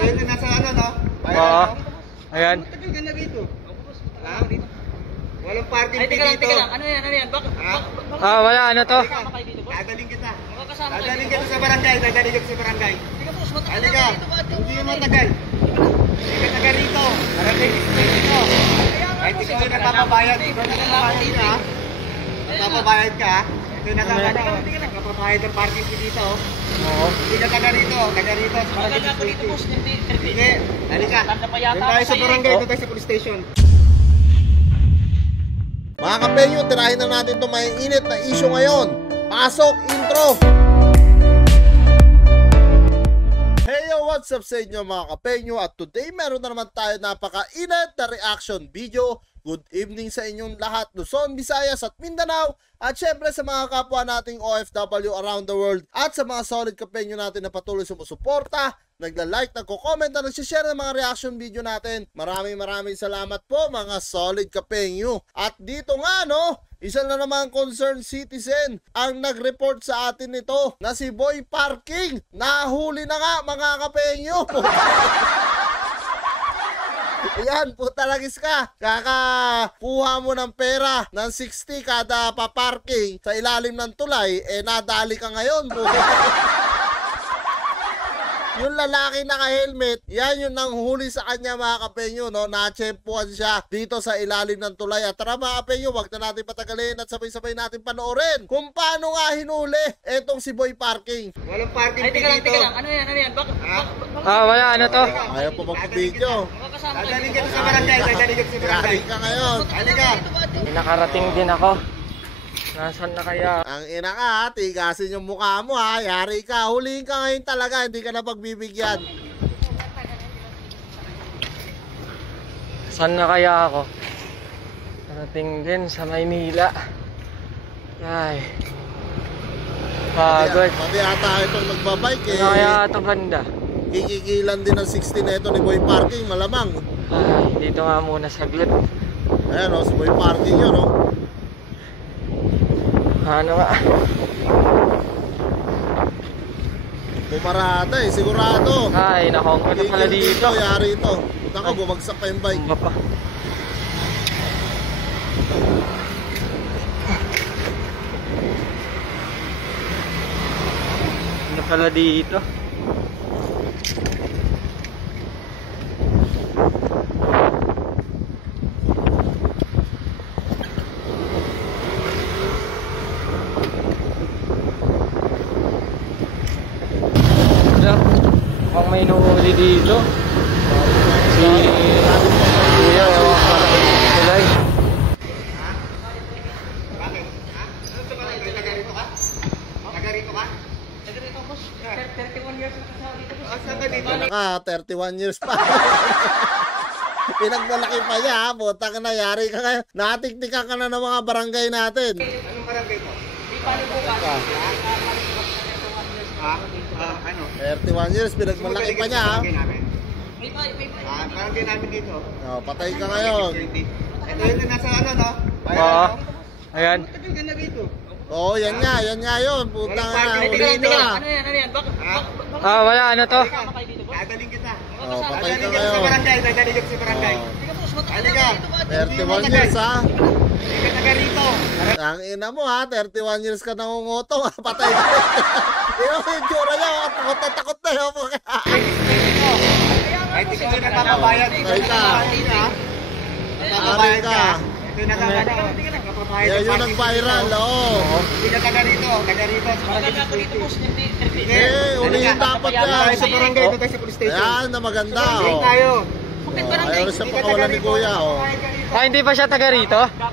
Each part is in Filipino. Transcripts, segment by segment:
Ayun na nasa ano, no? Oo. Ayan. Matagal ka na rito. Ha? Walang parking fee dito. Teka lang. Ano yan? Bakit? Wala, ano to? Dadaling kita. Dadaling kita sa barangay. Dadaling kita sa barangay. Halika. Hindi mo matagal. Hindi ka taga rito. Barangay dito. Kahit ikaw yung nagpapabayad. Ikaw yung nagpapabayad ka. Nagpapabayad ka. Ito yung nagpapabayad ng parking fee dito. Oo. Hindi ka taga rito. Taga rito. Sa barangay dito. Hindi. Halika. Doon tayo sa barangay. Doon tayo sa police station. Mga kapenyo, tirahin na natin itong may init na issue ngayon. Pasok, intro! Hey yo, what's up sa inyo mga kapenyo? At today meron na naman tayo napaka-init na reaction video. Good evening sa inyong lahat, Luzon, Visayas at Mindanao. At syempre sa mga kapwa nating OFW around the world. At sa mga solid kapenyo natin na patuloy sumusuporta, nagla-like, nagko-comment at nagsishare ng mga reaction video natin. Maraming salamat po mga solid kapenyo. At dito nga no, isa na naman concerned citizen ang nag-report sa atin nito na si Boy Parking. Nahuli na nga mga kapenyo. Ayan, puta lagis ka. Kakakuha mo ng pera ng 60 kada paparking sa ilalim ng tulay, nadali ka ngayon. Yung lalaki naka-helmet, yan yung nanghuli sa kanya mga kapenyo, no? Natsempuan siya dito sa ilalim ng tulay. At tara mga kapenyo, wag na natin patagalin at sabay-sabay natin panoorin kung paano nga hinuli etong si Boy Parking. Walang parking fee dito. Teka lang. Ano yan? Bakit? Wala, ano to? Ayaw po magpabidyo. Dadaling kita sa barangay. Dadaling kita sa barangay. Galing ka ngayon. Halika. Nakarating din ako. Nasaan na kaya? Ang ina ka, tigasin yung mukha mo ha. Yari ka, huliin ka ngayon talaga. Hindi ka na pagbibigyan. Saan na kaya ako? Narating din sa Maynila. Ay. Pagod. Pati ata itong nagbabike Ano kaya ito banda? Kikikilan din ng 60 na ito ni Boy Parking, malamang. Ay, dito nga muna saglit. Ayan o, si Boy Parking yun o. Ano nga? Bumarada sigurado. Ay, nakongko na pala dito. Yari ito. Naka, bumagsak pa yung bike. Bumaba pa. Ano pala dito? Mukhang may inuuli dito. Si Kuya, ewan ko na kulay. Bakit? Ha? Ano sa barangay? Taga rito ka? Taga rito ka? Taga rito, boss. 31 years na kasama dito, boss. Saan ka dito? 31 years pa. Pinagmalaki pa niya ha. Butang na, yari ka ngayon. Natiktikan ka na ng mga barangay natin. Anong barangay to? Di paano po ka? Ha? Ano? 31 years, pinagmalaki pa niya ha. Barangay namin. May Barangay namin dito. Patay ka ngayon. Ito yung nasa ano, no? Oo. Ayan. Matagal ka na rito. Oo, yan nga yun. Putang na, Walang parking. uliin Teka lang. na. Ano yan? Bakit? Wala, ano to? Dadaling kita. Patay ka Dadaling kita sa ngayon. barangay. Dadaling kita sa barangay. Halika. 31 years ha. Hindi ka taga rito. Ang ina mo ha, 31 years ka nangungutong ha. Patay ka. Yung tsura niya, takot na yun. Kahit ikaw yung nagpapabayad. Patay ka. Nagpapabayad ka. Ito yung nagpapabayad Yan yung nag-viral, oo. Hindi ka taga rito. Taga rito. Sa barangay Dito, boss. Ulihin dapat yan. Tayo sa barangay. Ito tayo sa police station. Ayan na maganda. Hindi Oh. tayo. Ayaw na siya pakawalan ni Kuya. Oh. Hindi pa siya taga rito? Sa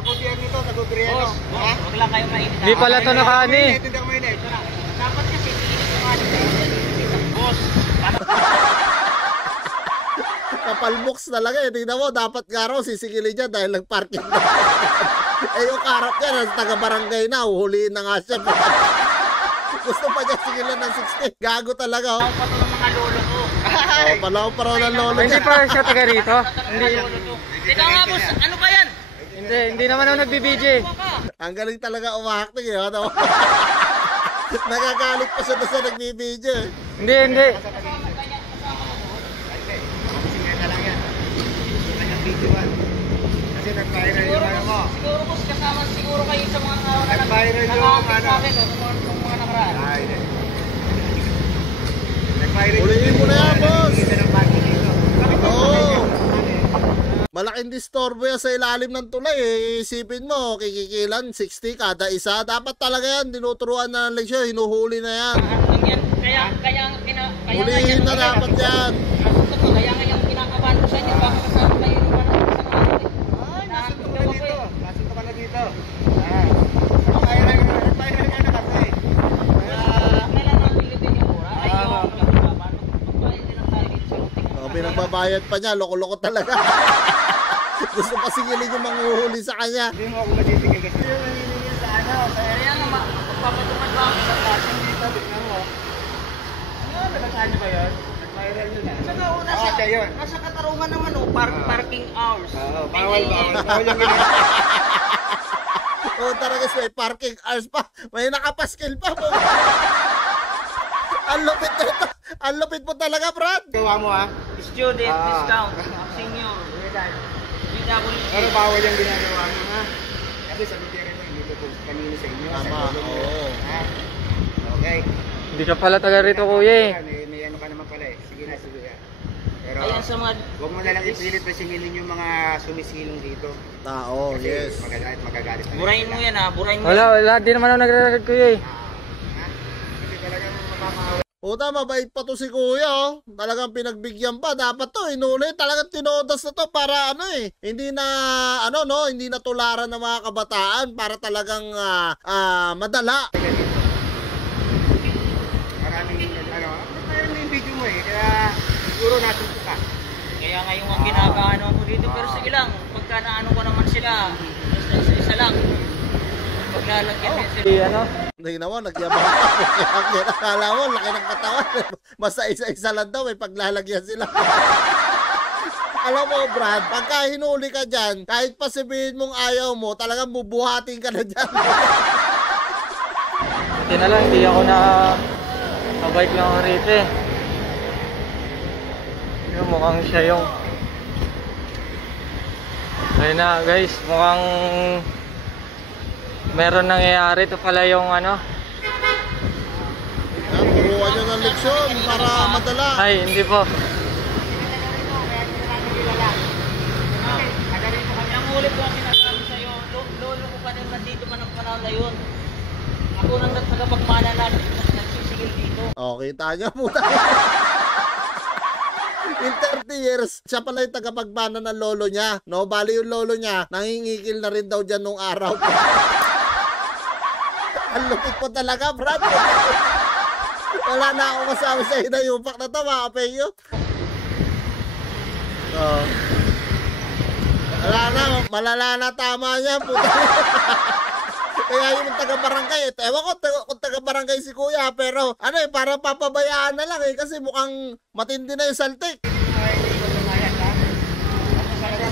gobyerno ito. Sa gobyerno. Ha? Huwag lang kayo mainit. Hindi pala ito nakani. Hindi ako mainit. Dapat kasi boss. Kapalmoks talaga eh. Tingnan mo, dapat nga raw sisigilin niya dahil nag-parking na. Yung karap niya, taga-barangay na. Uhuliin na nga siya. Gusto pa niya sigilan ng 60. Gago talaga. Oh. Ako pa ito ng mga lolo ko. Palaw pa raw ng lolo Hindi niya. pa siya taga rito? Hindi. Teka nga, boss. Ano ba yan? Hindi naman ako nagbi-BJ. Ang galing talaga umahakting eh. Ano? Nagagalit pa siya doon sa nagbibidyo eh. Hindi. nabibidyoan. Kasi nag-viral yung ano mo. Siguro boss, kasama siguro kayo sa mga Nag-viral yung nakahatik ano. sa akin, nung mga nakaraan. Ay, nag-viral Ulihin mo na yan, boss. Kita ng party dito. Bakit yung Oo. patay niya? Malaking disturbo yan sa ilalim ng tulay eh. Isipin mo, kikikilan 60 kada isa. Dapat talaga yan, tinuturuan na ng leksyon, hinuhuli na yan. Ano lang yan, kaya Hulihin na dapat yan. Kaya nga yung kinakabahan ko sa inyo, baka kasama kayo yung mga Ay, nasunto ka na dito. Nasunto ka na dito. Nag-viral yung ano kasi. kailan napilitin yung mura? Ay, yung nagkabahan. Magbayad din lang tayo dito sa lutik. Pinagbabayad pa niya, loko-loko talaga. Gusto pa singilin yung manghuhuli sa kanya. Hindi mo ako matitigil kasi yung nanginigil sa ano. Kaya nga, magpapatumad ba ako sa Kasi dito, tignan mo. Ano, nabasaan niyo ba yun? Nag-viral yun ah. Saka una Oo, siya yun. nasa katarungan naman parking hours. Oo, 10 bawal ba? AM. Bawal yung ginagawa. Oh, talaga may parking hours pa. May nakapaskil pa po. Ang lupit na ito. Ang lupit mo talaga, Brad. Gawa mo ah. Student Ah. discount, senior, DWC. Pero bawal yung ginagawa mo ha. Kasi sabi ko rin hindi ko kanino sa inyo. Tama, sa lolo mo. oo. Ha? Okay. Hindi ka pala taga rito, kuya eh. May ano ka naman pala eh. Sige na, sige na. Pero Ayan sa mga huwag mo na lang ipilit na singilin yung mga sumisilong dito. Oo, Kasi yes. magagalit na burahin mo yan ha, burahin mo Wala, di naman ako nagre-record, kuya eh. Ha? Kasi talagang mapapahawal. Puta, mabait pa to si Kuya, oh. Talagang pinagbigyan pa. Dapat to, inulit. Talagang tinodas na to para ano eh. Hindi na, ano no, hindi na tularan ng mga kabataan para talagang madala. Maraming ano, mayroon na yung video mo eh. Kaya siguro nasunto ka. Kaya ngayon ang ginagaano ko dito, pero sige lang, pagka naano ko naman sila, isa lang. Paglalagyan din sila. Di ano? Hindi naman, nagyabang pa. Kaya nakala mo, laki ng katawan. Basta isa-isa lang daw, may paglalagyan sila. Alam mo, Brad, pagka hinuli ka dyan, kahit pa sabihin mong ayaw mo, talagang bubuhatin ka na dyan. Buti na lang, hindi ako na kabike lang ako rito eh. Yung mukhang siya yung ayun na guys, mukhang meron nangyayari. Ito pala yung ano. Turuan nyo ng leksyon para madala. Ay, hindi po. Ang ulit ko ang sinasabi sa'yo, lolo ko pa rin nandito pa ng panahon na yun. Ako nang tagapagmana na nagsisigil dito. O, kita nyo puta. In 30 years, siya pala yung tagapagmana ng lolo niya. No, bali yung lolo niya, nangingikil na rin daw dyan nung araw. Ang lupit po talaga, Brad. Wala na ako kasama sa hinayupak na to, mga kapeyo. Oh. Wala na, malala na tama niya, puta. Kaya yung taga-barangay, ewan ko kung taga-barangay si Kuya, pero ano eh, parang papabayaan na lang eh, kasi mukhang matindi na yung saltik. Ay, hindi ko lumayas ha. Kasi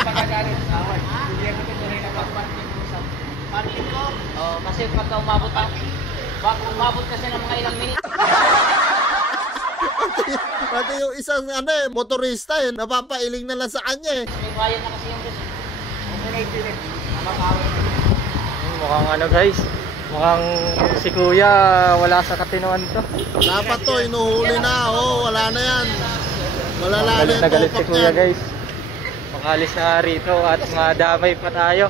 magagalit. Hindi ako tutuloy na pagparking mo sa Parking ko? Oo, kasi pagka umabot kasi ng mga ilang minutes. Pati yung isang ano eh, motorista eh, napapailing na lang sa kanya eh. May bayan na kasi yung gusto. Mukhang ano guys, mukhang si kuya wala sa katinuan to. Dapat to, inuhuli na, oh, wala na yan. Malala na Galit yung na galit si topak kuya yan. guys. Makalis na rito at madamay pa tayo.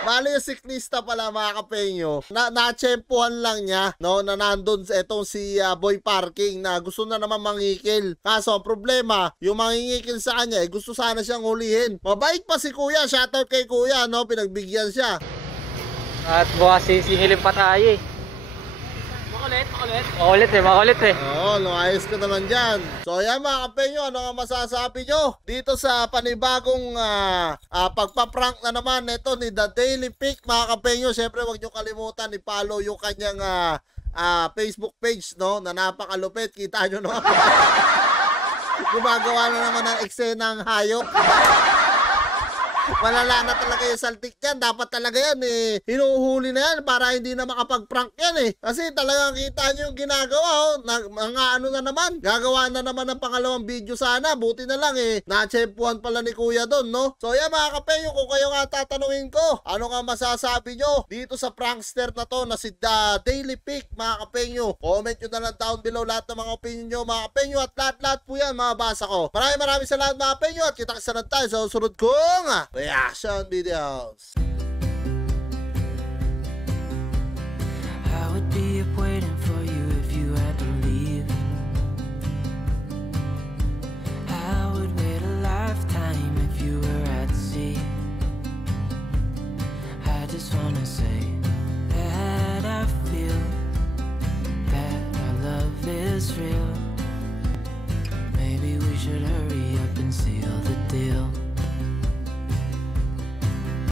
Bali yung siklista pala mga kapenyo, na-tsempuhan lang niya, no, na nandun etong si Boy Parking na gusto na naman mangikil. Kaso ang problema, yung mangingikil sa kanya, gusto sana siyang hulihin. Mabait pa si Kuya, shoutout kay Kuya, no, pinagbigyan siya. At bukas sisingilin pa tayo eh. Makulit eh. Oo, lumayos ka naman dyan. So yan mga kapenyo, ano nga masasabi nyo dito sa panibagong pagpaprank na naman ito ni The Daily Pick mga kapenyo. Siyempre huwag nyo kalimutan i-follow yung kanyang Facebook page, no, na napakalupit. Kita nyo naman. Gumagawa na naman ng eksenang hayop. Malala na talaga yung saltik yan. Dapat talaga yan eh. Hinuhuli na yan para hindi na makapag-prank yan eh. Kasi talagang kita nyo yung ginagawa oh. Mga ano na naman. Gagawa na naman ng pangalawang video sana. Buti na lang eh. Na-champuan pala ni Kuya doon no. So yan mga kapenyo, kung kayo nga tatanungin ko, ano nga masasabi nyo dito sa prankster na to na si The Daily Pic mga kapenyo. Comment nyo na lang down below lahat ng mga opinion nyo mga kapenyo at lahat po yan mababasa ko. Maraming salamat mga kapenyo at kita-kita na tayo sa susunod kong reaction videos. I would be up waiting for you if you had to leave. I would wait a lifetime if you were at sea. I just wanna say that I feel that our love is real. Maybe we should hurry up and seal the deal.